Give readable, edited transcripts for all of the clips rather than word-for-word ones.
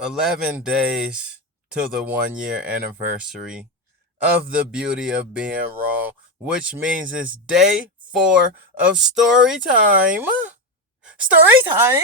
11 days till the 1 year anniversary of the beauty of being wrong, which means it's day 4 of story time. Story time!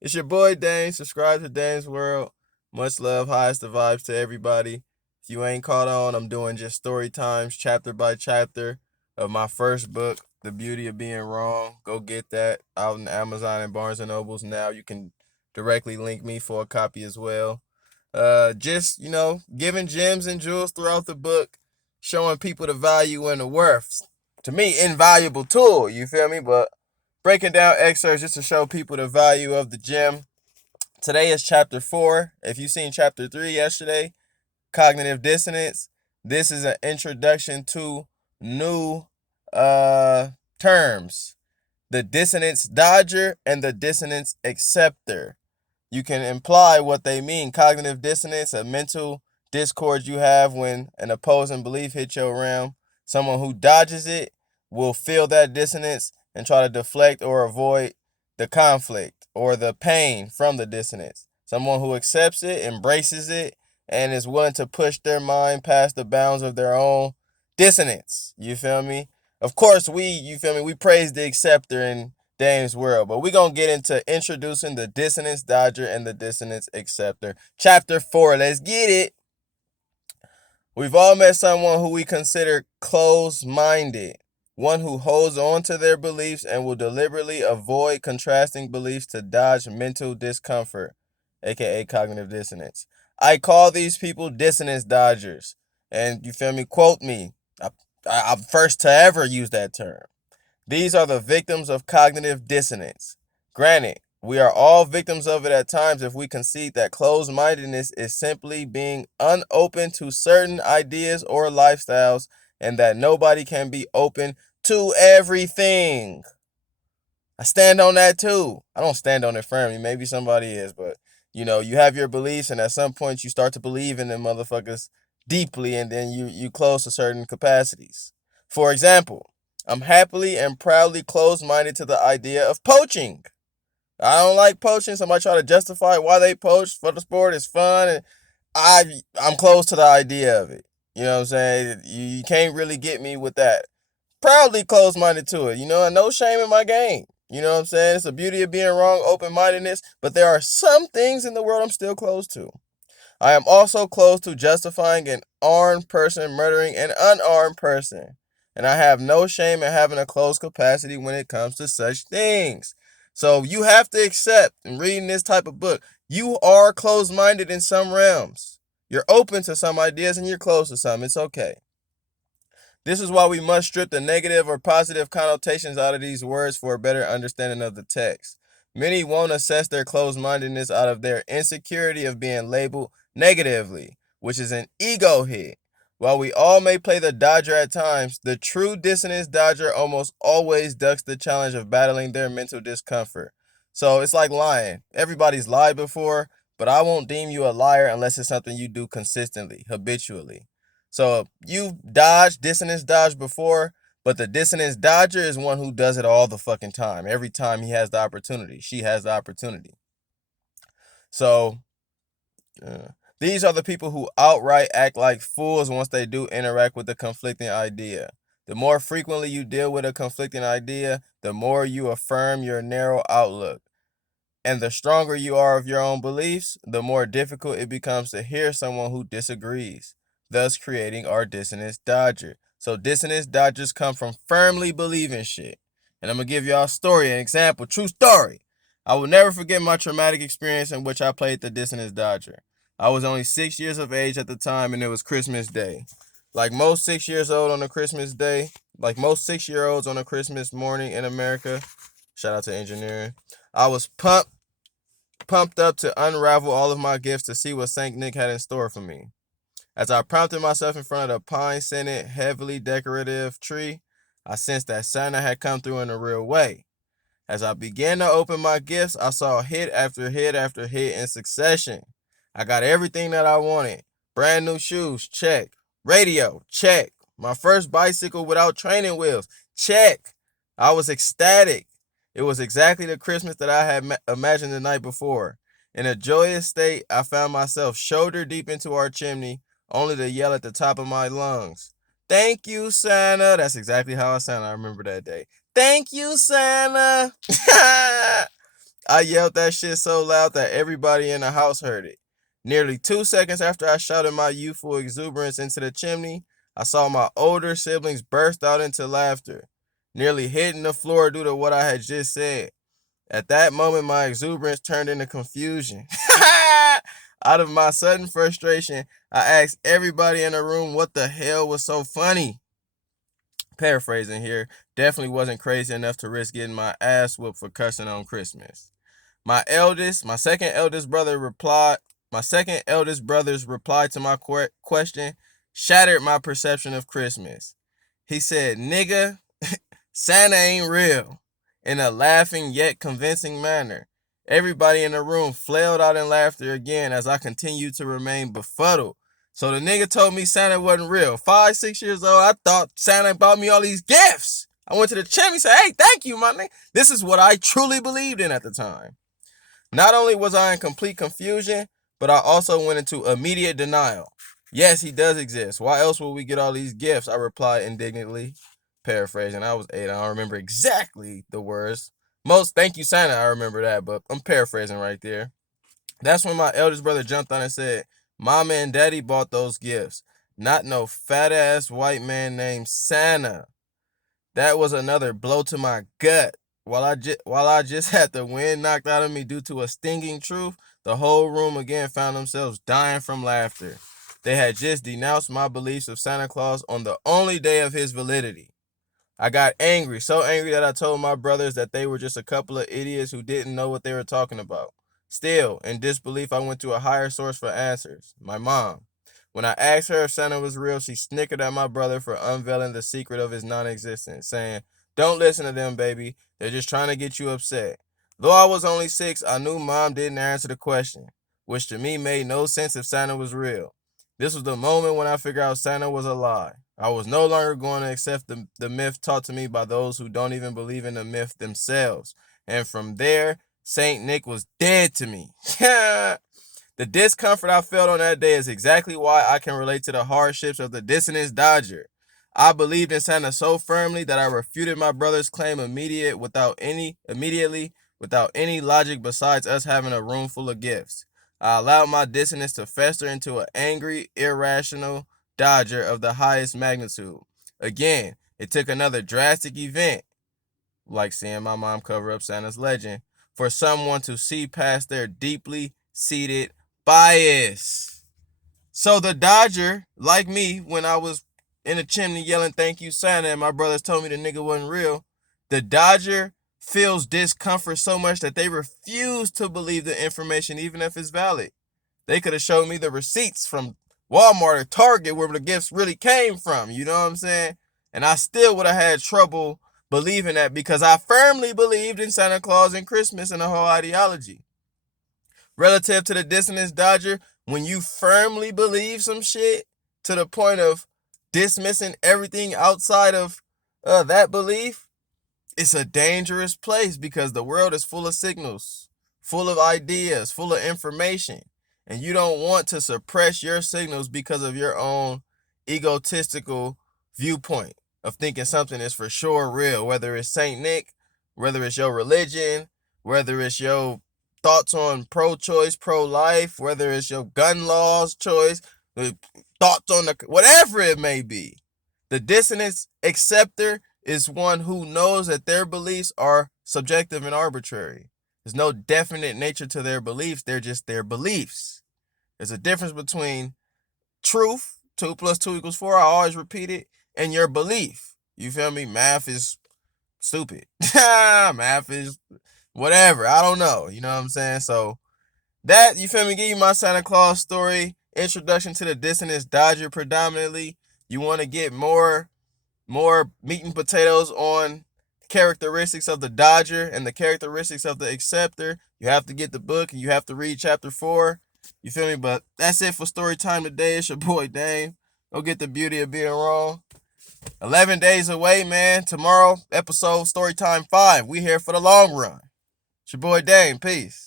It's your boy Dane. Subscribe to Dane's World. Much love, highest of vibes to everybody. If you ain't caught on, I'm doing just story times, chapter by chapter, of my first book, The Beauty of Being Wrong. Go get that out in Amazon and Barnes and Nobles now. You can directly link me for a copy as well. Just, giving gems and jewels throughout the book, showing people the value and the worth. To me, invaluable tool, you feel me? But breaking down excerpts just to show people the value of the gem. Today is chapter 4. If you seen chapter 3 yesterday, cognitive dissonance, this is an introduction to new terms. The dissonance dodger and the dissonance acceptor. You can imply what they mean. Cognitive dissonance, a mental discord you have when an opposing belief hits your realm. Someone who dodges it will feel that dissonance and try to deflect or avoid the conflict or the pain from the dissonance. Someone who accepts it, embraces it, and is willing to push their mind past the bounds of their own dissonance. You feel me? Of course, we praise the acceptor in Dame's World, but we're going to get into introducing the dissonance dodger and the dissonance acceptor. Chapter 4, let's get it. We've all met someone who we consider closed-minded, one who holds on to their beliefs and will deliberately avoid contrasting beliefs to dodge mental discomfort, aka cognitive dissonance. I call these people dissonance dodgers, and you feel me? Quote me. I'm first to ever use that term. These are the victims of cognitive dissonance. Granted, we are all victims of it at times if we concede that closed-mindedness is simply being unopen to certain ideas or lifestyles and that nobody can be open to everything. I stand on that too. I don't stand on it firmly. Maybe somebody is, but you have your beliefs and at some point you start to believe in them motherfuckers deeply and then you close to certain capacities. For example, I'm happily and proudly closed-minded to the idea of poaching. I don't like poaching. Somebody try to justify why they poach for the sport. It's fun, and I'm close to the idea of it. You know what I'm saying? You can't really get me with that. Proudly closed-minded to it. And no shame in my game. You know what I'm saying? It's the beauty of being wrong, open-mindedness. But there are some things in the world I'm still close to. I am also close to justifying an armed person murdering an unarmed person. And I have no shame in having a closed capacity when it comes to such things. So you have to accept, in reading this type of book, you are closed-minded in some realms. You're open to some ideas and you're closed to some. It's okay. This is why we must strip the negative or positive connotations out of these words for a better understanding of the text. Many won't assess their closed-mindedness out of their insecurity of being labeled negatively, which is an ego hit. While we all may play the dodger at times, the true dissonance dodger almost always ducks the challenge of battling their mental discomfort. So it's like lying. Everybody's lied before, but I won't deem you a liar unless it's something you do consistently, habitually. So you've dodged, dissonance dodged before, but the dissonance dodger is one who does it all the fucking time. Every time he has the opportunity, she has the opportunity. So uh, these are the people who outright act like fools once they do interact with a conflicting idea. The more frequently you deal with a conflicting idea, the more you affirm your narrow outlook. And the stronger you are of your own beliefs, the more difficult it becomes to hear someone who disagrees, thus creating our dissonance dodger. So dissonance dodgers come from firmly believing shit. And I'm going to give y'all a story, an example, true story. I will never forget my traumatic experience in which I played the dissonance dodger. I was only 6 years of age at the time and it was Christmas Day. Like most 6 years old on a Christmas day, like most 6-year-olds on a Christmas morning in America, shout out to engineering, I was pumped up to unravel all of my gifts to see what St. Nick had in store for me. As I prompted myself in front of the pine-scented, heavily decorative tree, I sensed that Santa had come through in a real way. As I began to open my gifts, I saw hit after hit after hit in succession. I got everything that I wanted. Brand new shoes, check. Radio, check. My first bicycle without training wheels, check. I was ecstatic. It was exactly the Christmas that I had imagined the night before. In a joyous state, I found myself shoulder deep into our chimney, only to yell at the top of my lungs, "Thank you, Santa." That's exactly how I sounded. I remember that day. "Thank you, Santa." I yelled that shit so loud that everybody in the house heard it. Nearly 2 seconds after I shouted my youthful exuberance into the chimney, I saw my older siblings burst out into laughter, nearly hitting the floor due to what I had just said. At that moment, my exuberance turned into confusion. Out of my sudden frustration, I asked everybody in the room what the hell was so funny. Paraphrasing here, definitely wasn't crazy enough to risk getting my ass whooped for cussing on Christmas. My second eldest brother's reply to my question shattered my perception of Christmas. He said, "Nigga, Santa ain't real," in a laughing yet convincing manner. Everybody in the room flailed out in laughter again as I continued to remain befuddled. So the nigga told me Santa wasn't real. 5, 6 years old, I thought Santa bought me all these gifts. I went to the chimney and said, "Hey, thank you, my nigga." This is what I truly believed in at the time. Not only was I in complete confusion, but I also went into immediate denial. "Yes, he does exist. Why else would we get all these gifts?" I replied indignantly. Paraphrasing, I was 8. I don't remember exactly the words. Most "thank you, Santa," I remember that, but I'm paraphrasing right there. That's when my eldest brother jumped on and said, "Mama and Daddy bought those gifts. Not no fat-ass white man named Santa." That was another blow to my gut. While I just had the wind knocked out of me due to a stinging truth, the whole room again found themselves dying from laughter. They had just denounced my beliefs of Santa Claus on the only day of his validity. I got angry, so angry that I told my brothers that they were just a couple of idiots who didn't know what they were talking about. Still, in disbelief, I went to a higher source for answers, my mom. When I asked her if Santa was real, she snickered at my brother for unveiling the secret of his non-existence, saying, "Don't listen to them, baby. They're just trying to get you upset." Though I was only 6, I knew Mom didn't answer the question, which to me made no sense if Santa was real. This was the moment when I figured out Santa was a lie. I was no longer going to accept the myth taught to me by those who don't even believe in the myth themselves. And from there, Saint Nick was dead to me. The discomfort I felt on that day is exactly why I can relate to the hardships of the Dissonance Dodger. I believed in Santa so firmly that I refuted my brother's claim immediately without any logic besides us having a room full of gifts. I allowed my dissonance to fester into an angry, irrational Dodger of the highest magnitude. Again, it took another drastic event, like seeing my mom cover up Santa's legend, for someone to see past their deeply seated bias. So the Dodger, like me, when I was in the chimney yelling "Thank you, Santa," and my brothers told me the nigga wasn't real, the Dodger feels discomfort so much that they refuse to believe the information even if it's valid. They could have showed me the receipts from Walmart or Target where the gifts really came from, you know what I'm saying? And I still would have had trouble believing that because I firmly believed in Santa Claus and Christmas and the whole ideology. Relative to the Dissonance Dodger, when you firmly believe some shit to the point of dismissing everything outside of that belief, it's a dangerous place because the world is full of signals, full of ideas, full of information. And you don't want to suppress your signals because of your own egotistical viewpoint of thinking something is for sure real, whether it's Saint Nick, whether it's your religion, whether it's your thoughts on pro-choice, pro-life, whether it's your gun laws choice, the thoughts on the whatever it may be. The dissonance acceptor is one who knows that their beliefs are subjective and arbitrary. There's no definite nature to their beliefs. They're just their beliefs. There's a difference between truth, 2 plus 2 equals 4, I always repeat it, and your belief. You feel me? Math is stupid. Math is whatever. I don't know. You know what I'm saying? So that, you feel me, give you my Santa Claus story, introduction to the Dissonance Dodger predominantly. You want to get more meat and potatoes on characteristics of the Dodger and the characteristics of the Acceptor, you have to get the book and you have to read chapter 4. You feel me? But that's it for story time today. It's your boy Dame. Go get the beauty of being wrong. 11 days away, man. Tomorrow, episode story time 5. We here for the long run. It's your boy Dame. Peace.